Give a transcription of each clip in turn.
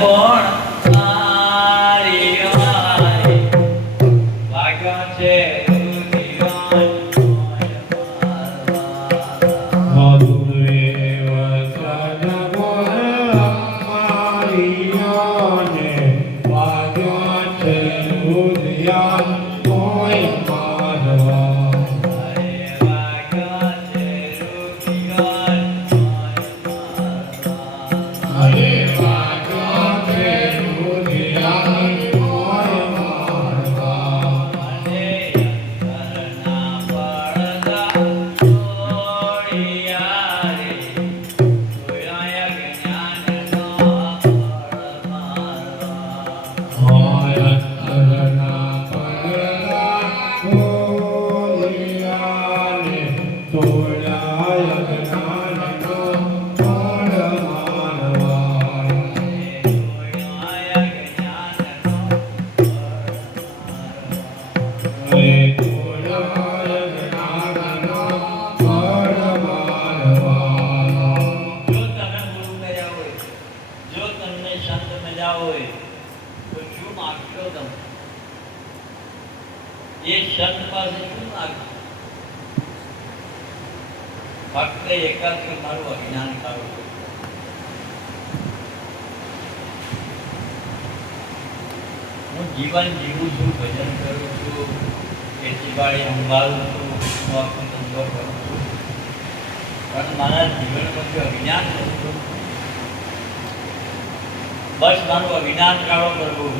કોણ મારી ભાગ્ય છે ફક્ત એકાંત મારું અજ્ઞાન કાઢવું. હું જીવન જીવું છું, ભજન કરું છું, ખેતીવાડી સંભાળું છું, નોકરી ધંધો કરું છું, પણ મારા જીવનમાંથી અજ્ઞાન કરું. બસ મારું અજ્ઞાન કાઢો કરવું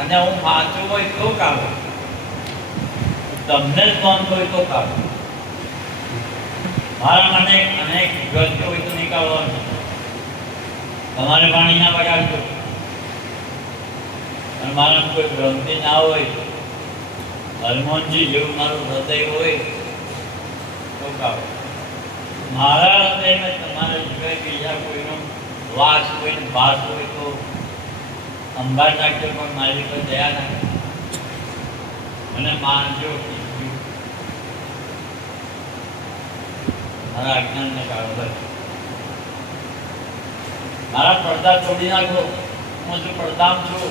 અને હું સાચું હોય તો કાઢો, તમને જ માનતો હોય તો કાઢો. મારા મને અનેક ગ્રંથો હોય તો નીકાળવાનું, તમારે પાણી ના બગાડજો. અને મારા કોઈ ગ્રંથિ ના હોય, હનુમાનજી જેવું મારું હૃદય હોય તો કાઢો. મારા હૃદયમાં તમારે સિવાય બીજા કોઈનો વાસ હોય ને ભાસ હોય તો અંબાર નાખજો, પણ મારી પર દયા નાખજો, મને માનજો. મારા અજ્ઞાનને કાઢો. બસ મારા પડદા તોડી નાખો. હું જો પડદામ છું,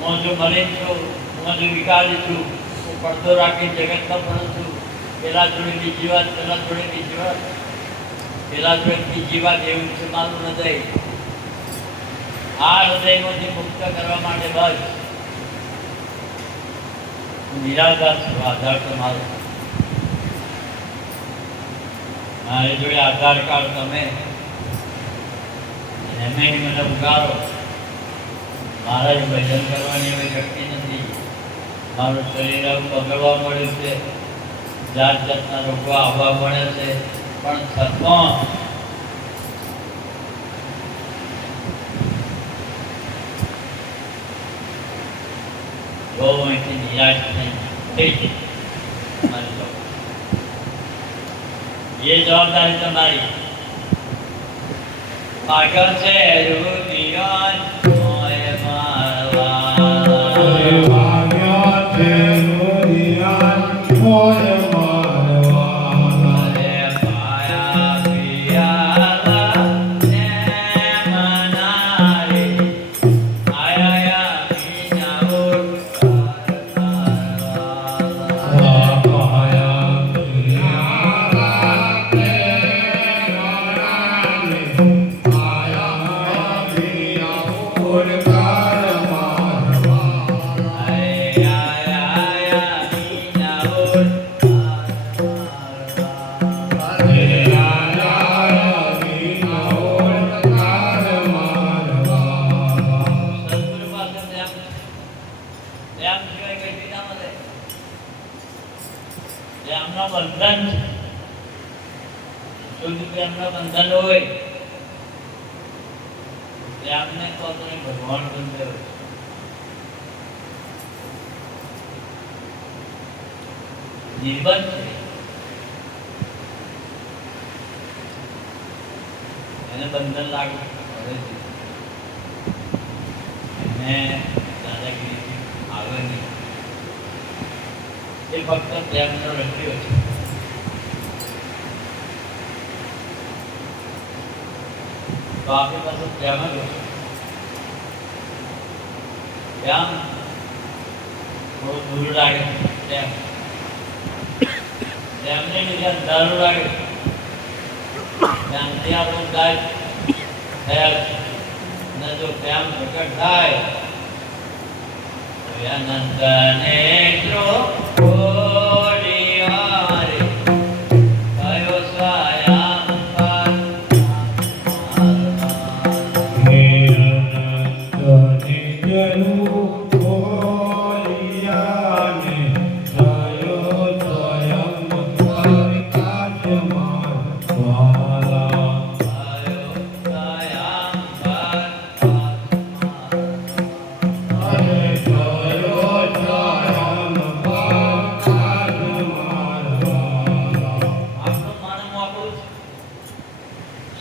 હું જો મલિન છું, હું જો વિકારી છું, હું પડદો રાખી જગતમાં ફરું છું. પેલા જોડે બીજી વાત, પેલા જોડે બીજી વાત, પેલા જોડે બીજી વાત, એવું છે મારું હૃદય. આ હૃદયમાંથી મુક્ત કરવા માટે બસ નિરાધાર છું. આધાર તમારો મારી જોડે આધાર કાર્ડ તમે એમને મને ઉગાડો. મારા ભજન કરવાની એવી શક્તિ નથી. મારું શરીર બગડવા મળ્યું છે, જાત જાતના રોગો આવવા મળે છે, પણ છતાં અહીંથી નિરાશ થઈ એ જવાબદારી તમારી. આગળ છે રુદિયાન મોય બંધન હોય એમને તો ભગવાન બંધ નિર્બંધ છે, એને બંધન લાગુ પડે છે, એને દાદાગીરી આવે નહીં. એ ફક્ત પ્રેમનો રસ્યો છે. તો આપણી પાસે પ્રેમ જ હોય. પ્રેમ થોડું દૂર લાગે, પ્રેમને લીધે અંધારું લાગે, પ્રેમથી આપણું કાજ થયા છે. અને જો પ્રેમ પ્રગટ થાય તો અનંતને જો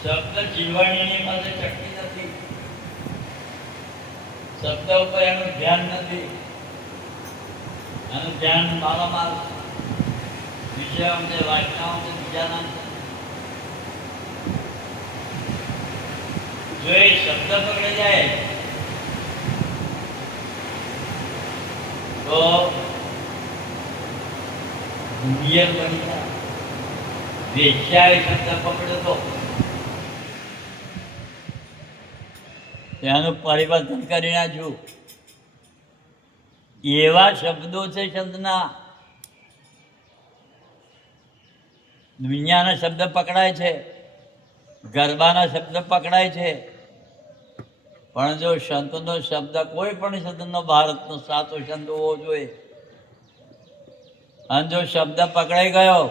શબ્દ જીવવાની પાસે શક્તિ નથી, શબ્દ ઉપર એનું ધ્યાન નથી, એનું ધ્યાન મારામાર વિષયો છે, વાસનાઓ છે, બીજાના છે. જો એ શબ્દ પકડી જાય તો ગુંડિયર બની જાય. વેશ્યાએ શબ્દ પકડ્યો તો તેનું પરિવર્તન કરી નાખ્યું. એવા શબ્દો છે શબ્દના. દુનિયાના શબ્દ પકડાય છે, ગરબાના શબ્દ પકડાય છે, પણ જો સંતનો શબ્દ, કોઈ પણ શબ્દનો ભારતનો સાચો શબ્દ હોવો જોઈએ. અને જો શબ્દ પકડાઈ ગયો,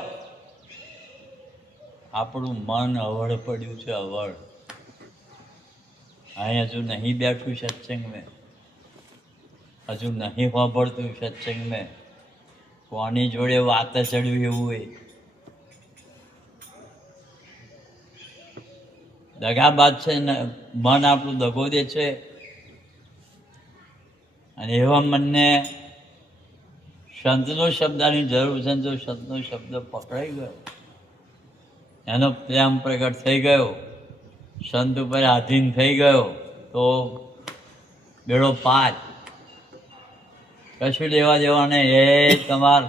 આપણું મન અવળ પડ્યું છે, અવળ. અહીં હજુ નહીં બેઠું સત્સંગ મેં, હજુ નહીં સાંભળતું સત્સંગ મેં. કોની જોડે વાત ચડ્યું એવું હોય. દગાબાજ છે ને, મન આપણું દગો દે છે. અને એવા મનને સંતનો શબ્દની જરૂર છે. જો સંતનો શબ્દ પકડાઈ ગયો, એનો પ્રેમ પ્રગટ થઈ ગયો, સંત ઉપર આધીન થઈ ગયો, તો બેડો પાર. કશું લેવા દેવા નહીં. એ તમાર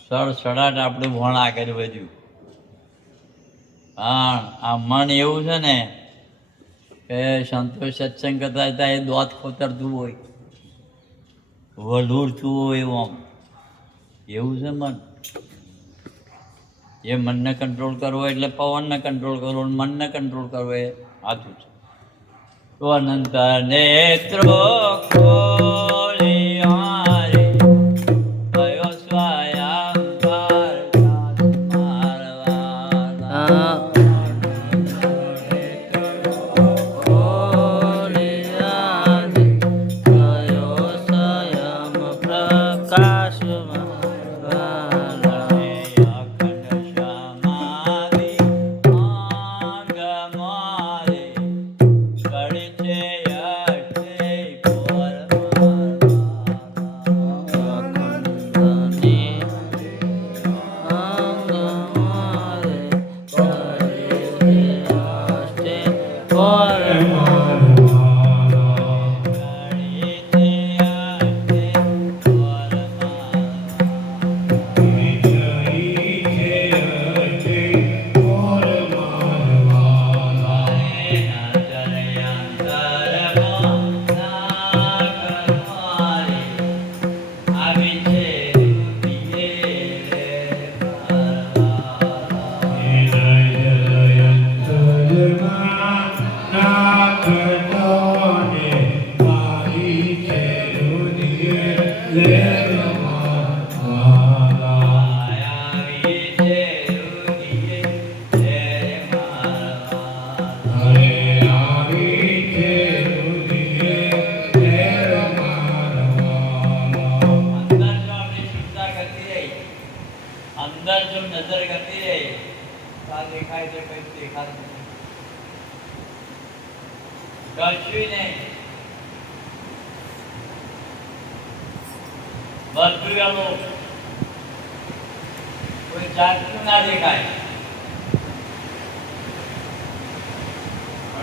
સડસડાટ આપણું ભણ આગળ વધ્યું. હા, આ મન એવું છે ને કે સંતોષ સત્સંગ કરતા હતા એ દોત ખોતરતું હોય, વઢુરતું હોય એવું. આમ એવું છે મન. એ મનને કંટ્રોલ કરવો એટલે પવનને કંટ્રોલ કરવો, મનને કંટ્રોલ કરવો એ સાચું છે. તો અનંત નેત્રો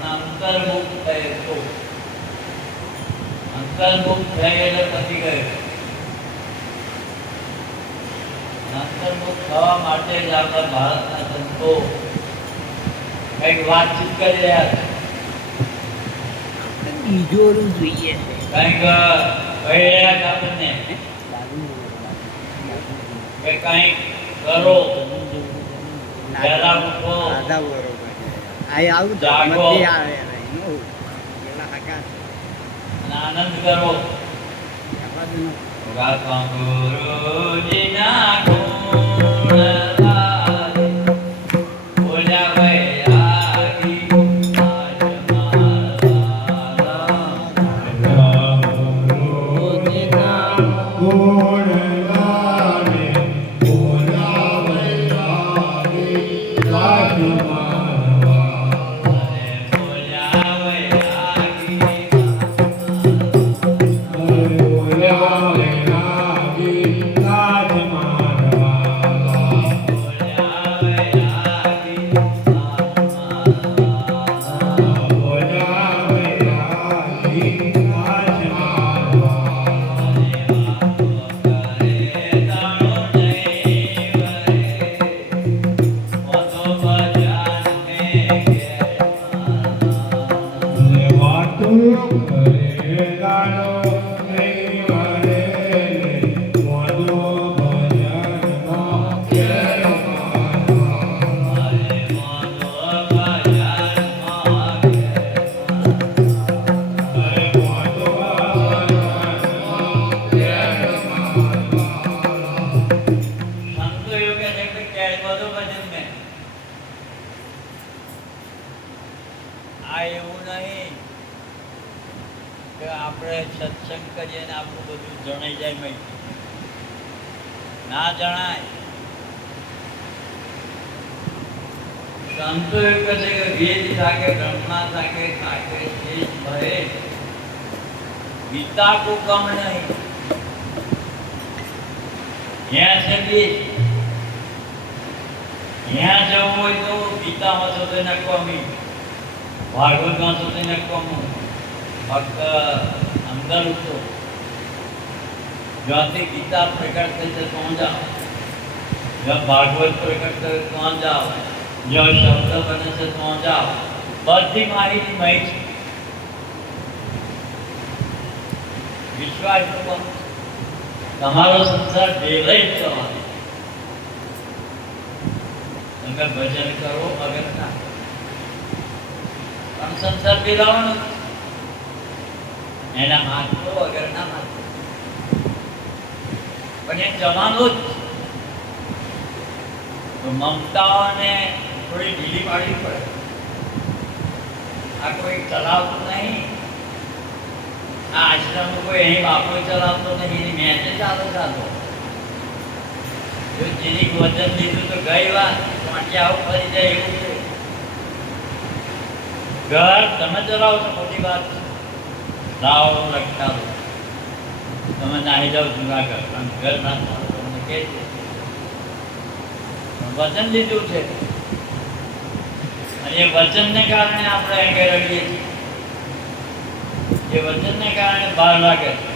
અંતર્મુખ થાય તો અંતર્મુખ થાય એટલે પતી ગયું. અંતર્મુખ થવા માટે જ આપણા ભારતના સંતો કંઈક વાતચીત કરી રહ્યા છે. બીજોરું જોઈએ છે. કંઈક કહી રહ્યા છે આપણને કે કંઈક કરો, વહેલા ઉઠો, જાગો અને આનંદ કરો. ગાતા ગુરુજીના ગુણ ગાય, બોલ્યા વૈરાગી આજ મારા. ગુરુજીના ગુણ ગાય, બોલ્યા વૈરાગી આજ મારા. બોલ્યા વૈરાગી આપણે સત્સંગ કરીએ ને આપણું બધું જણાઈ જાય મય ના જણાય. સંતો એવું કહે છે કે વેદ થાકે બ્રહ્મા થાકે થાકે શેષ ભય ગીતા કો કમ નહીં. यहाँ से भी यहाँ जब वो तो गीता में तो न कमी, भागवत में तो न कम, फक्त अंदर तो जहाँ से गीता प्रकट करते पहुँच जाओ, जब भागवत प्रकट करते पहुँच जाओ, जो शब्द बने से पहुँच जाओ, बड़ी माहिती मही विश्वास तो તમારો સંસાર ડેલાઈ જવાનો. તમે ભજન કરો મગર ના, પણ સંસાર ડેલાવાનો એના માત્ર વગર ના માત્ર. પણ એ જવાનો જ તો મમતાઓને થોડી ઢીલી પાડવી પડે. આ કોઈ ચલાવતું નહીં. આ આશ્રમ કોઈ અહીં બાપો ચલાવતો નહીં, મેં ચાલો ચાલો જો જેની વચન લીધું તો ગઈ વાત આવું ફરી જાય એવું છે. ઘર તમે ચલાવો છો મોટી વાત, લાવો લખતા તમે નાહી જાઓ જુનાગઢ, પણ ઘર ના ચાલો તમને કહે છે વચન લીધું છે અને એ વચનને કારણે આપણે આગળ રહીએ છીએ. એ વચનને કારણે બહાર લાગે છે.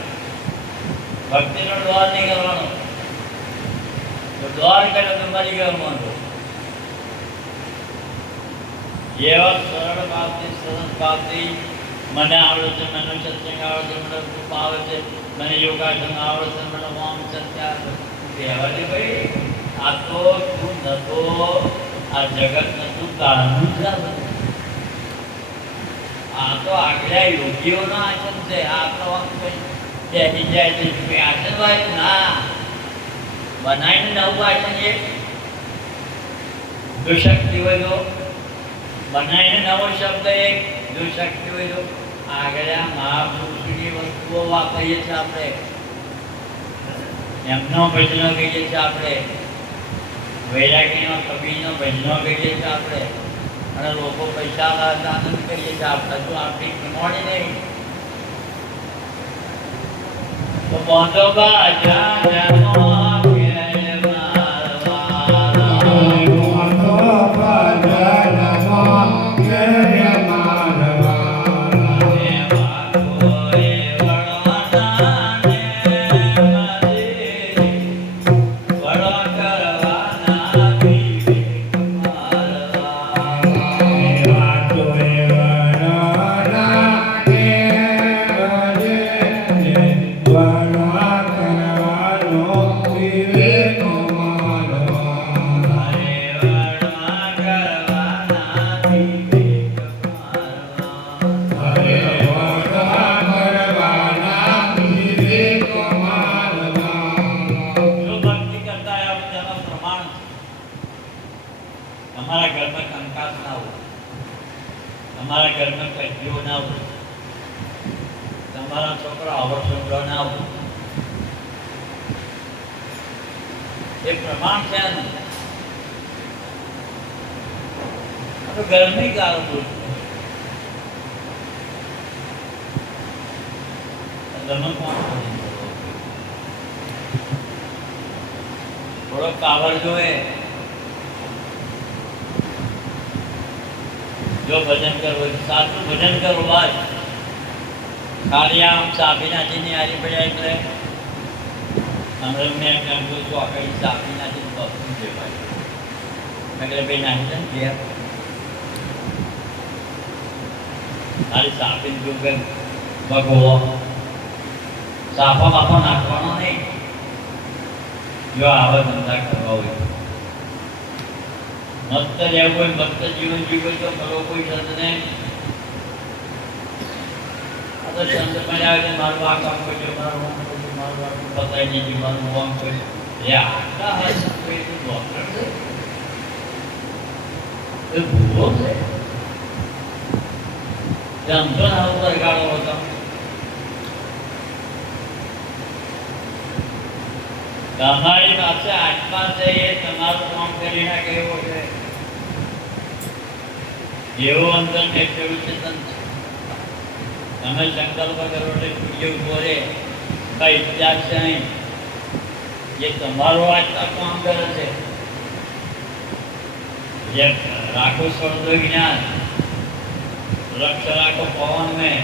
ભક્તિનો દ્વાર નહીં કરવાનો, તો દ્વાર કરે તો મરી ગયો મોંધો. એવા સરળ ભાવથી સરસ ભાવથી મને આવડે છે, મને સત્સંગ આવડે છે, મને રૂપ આવે છે, મને યોગાસન આવડે છે, મને વામ સત્ય કહેવા દે ભાઈ. આ તો તું નતો, આ જગત નતું તારનું જ આ બધું. આ તો આગલા યોગીઓનો આચન છે. આપણો બેસી જાય તો આચન હોય ના, બનાવીને નવું આચન એ જો શક્તિ હોય તો બનાવીને નવો શબ્દ એક જો શક્તિ હોય તો આગળ મહાપુરુષની વસ્તુઓ વાપરીએ છીએ આપણે, એમનો ભજનો કહીએ છીએ આપણે, વૈરાગીનો કબીરનો ભજનો કહીએ છીએ આપણે, અને લોકો પૈસા આનંદ કરીએ છીએ. આપણે તો આપણી કમાણી નહીં તો બોંધો અમારા ઘરમાં કહીઓ ના હોય, તમારા છોકરા અવસરો ના હોય, એ પ્રમાણ છે આનું. તો ગરમી કાળ બોલ તમે કોણ થોડો કાવર જોએ. જો ભજન કરવું સાચું ભજન કરો બાદ ખાલી આમ સાપી નાખીને હારી પડ્યા એટલે હમણાં મેં એમ કહું છું આખી સાપી નાખીને બસું છે ભાઈ એટલે ભાઈ નાખી છે ને ઘેર ખાલી સાપીને જો કે ભગવો સાફા બાફા નાખવાનો નહીં. જો આવા ધંધા કરવા હોય મસ્ત રહેવું હોય, મસ્ત જીવન જીવવું તો કરો. કોઈ સંતને આ તો સંત મળ્યા છે મારું આ કામ કરજો, મારું આમ કરજો, મારું આટલું બતાવી દીધું, મારું આમ કરજો. એ આટલા હાથ કોઈ ડોક્ટર છે એ ભૂવો છે આમ તો ના ઉપર ગાળો હતો. તમારી પાસે આત્મા છે એ તમારું કામ કરી નાખે એવો છે. જેવો અંદર મેં ખેડૂત છે તમે સંકલ્પ કરો એટલે સૂર્ય ઉભો રહે, કઈ ત્યાગ છે નહીં. જે તમારો આત્મા કામ કરે છે, જે રાખો સર્વ જ્ઞાન, લક્ષ્ય રાખો પવન में,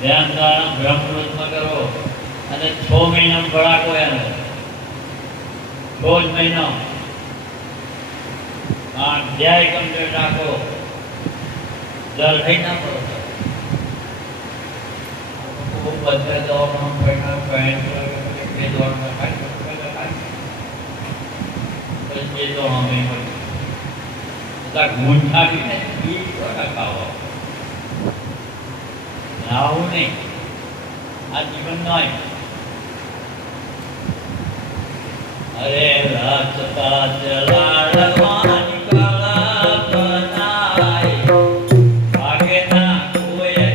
ધ્યાન ધારણ બ્રહ્મરૂપમાં કરો અને 6 મહિના ભડાકો એને 6 જ મહિનો અધ્યાય કમ્પ્લીટ રાખો. દર થઈ ના પડો ખૂબ બધે દવાનું પહેલા બે દોડમાં ખાઈ પછી તો અમે ગુણ થાકીને ખાવો આવું નહીં. આ જીવન નહીં. અરે રાસ્તા ચલા રવાની કલ્પનાય ભાગે ના કોઈ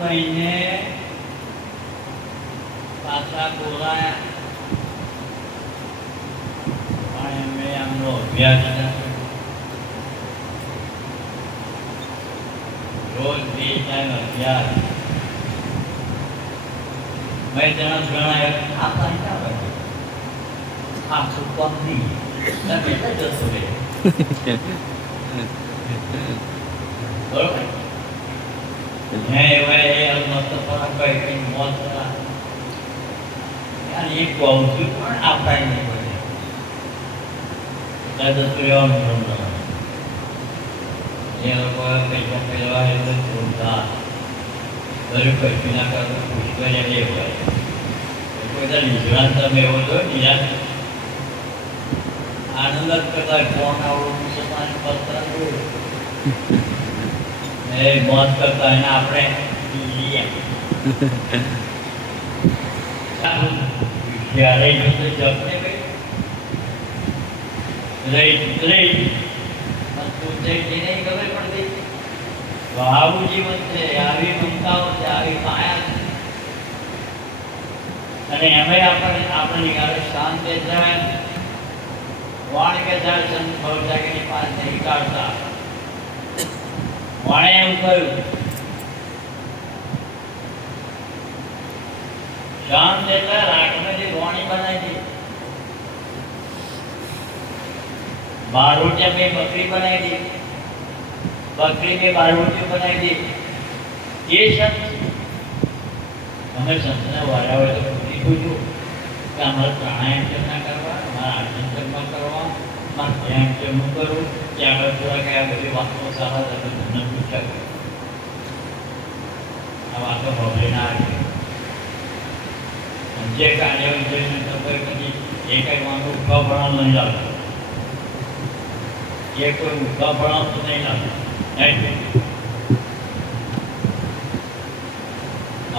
મહિને પાછા બોલાયા પણ એમને આમનો અભ્યાસ રોજ 2 ટાઈમ અભ્યાસ મેં જણા ગણાયા આ પાછા આવે આ સુપમની તમે જતો રહે બરોબર હે એવા એ મસ્ત ફરક કઈ મોત ના યાર એ કહું છું પણ આપણે નહીં બને દાદા તો રહેવાનું રમતા એ લોકો પૈસા પેલવા એટલે છોડતા દરેક પૈસા ના કરતો ખુશ કર્યા લે હોય કોઈ નિષ્ણાત તમે એવો છો નિરાશ આનંદ જ કરતા ફોન આવડું મુસલમાન પત્ર એ મોત કરતા એને આપણે ત્યારે જતો જપને રહી તું તે નહીં ખબર પડતી આવું જીવન છે આવી મમતાઓ છે આવી માયા છે અને એમાં આપણે નિહાળે શાંત જાય વાણ કે જાય સંત ભવજાગીની પાસ નહીં કાઢતા વાણે એમ કહ્યું શાંત એટલે રાખને જે વાણી બનાવી દી बारोटिया में बकरी बनाई दी बकरी में बारोटिया बनाई दी ये शब्द हमें संतना वाला वाला तो पूछो जो कि हमारा प्राणायाम करना करवा हमारा आसन कर्म करवा हमारा ध्यान कर्म करो क्या अगर थोड़ा क्या बड़ी बातों सारा जब न पूछा अब आतो होबे ना आगे जे कार्य विजय ने तब कभी एक एक वांगो का बड़ा नहीं जाता ये कोई मुद्दा बड़ा तो नहीं लाता नहीं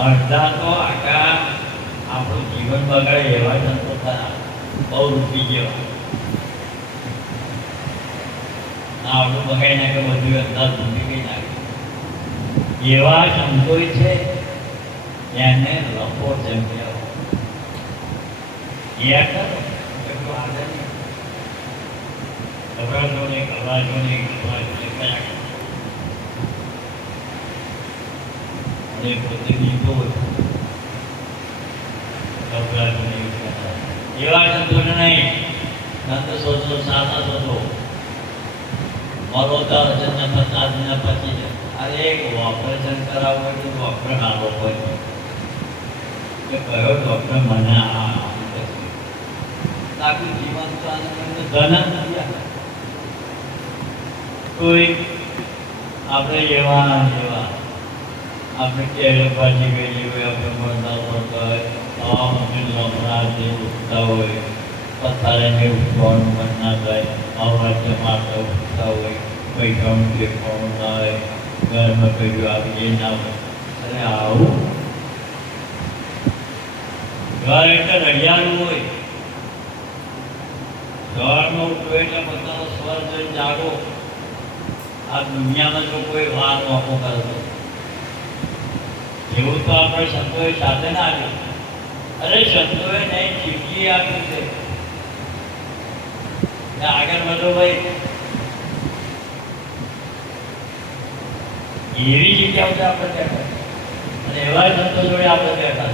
अर्धा तो आका આપણું જીવન બગાડે એવા જંતો ખરા બહુ રૂપી જેવા આપણું બગાડી નાખે બધું અંદાજ રૂપી ગઈ નાખે એવા સંતોય છે એને લપો જેમ કહેવાય એ કરો એટલું આગળ નહીં ખબરાજો ને કયા અને પોતે દીધો ખબરાજો ને એવા સંતોને નહીં સંત સોચો સાદા સોચો મરોતા જન્મ થતા દિન પછી અરે એક ઓપરેશન કરાવવું હોય તો ડોક્ટર આવો હોય કે કયો ડોક્ટર મને આખું જીવન તો ધન કોઈ આપણે એવા આપણે ક્યારે ભાજી ગયેલી હોય આપણે મળતા પડતા હોય આવા મુશ્કેલ અપરાધ જે ઉઠતા હોય પથારીને ઉઠવાનું મન ના થાય અવાજે મારતા ઉઠતા હોય પૈસાનું દેખવાનું ના હોય ઘરમાં કયું આવી ના હોય અને આવું ઘર એટલે રડિયાળું હોય સવારમાં ઉઠવું એટલે પોતાનો સ્વર જોઈને જાગો આ દુનિયામાં જો કોઈ વાર મોકો કરતો એવું તો આપણે સંતોએ સાથે ના આવ્યું અરે સંતોએ નહીં ચીઠી આપ્યું છે આગળ વધો ભાઈ એવી જગ્યાઓ છે આપણે બેઠા અને એવા સંતો જોડે આપણે બેઠા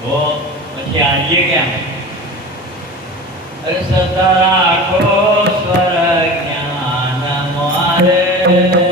તો પછી આવીએ ક્યાં અરે સદા રાખો સ્વર જ્ઞાન મારે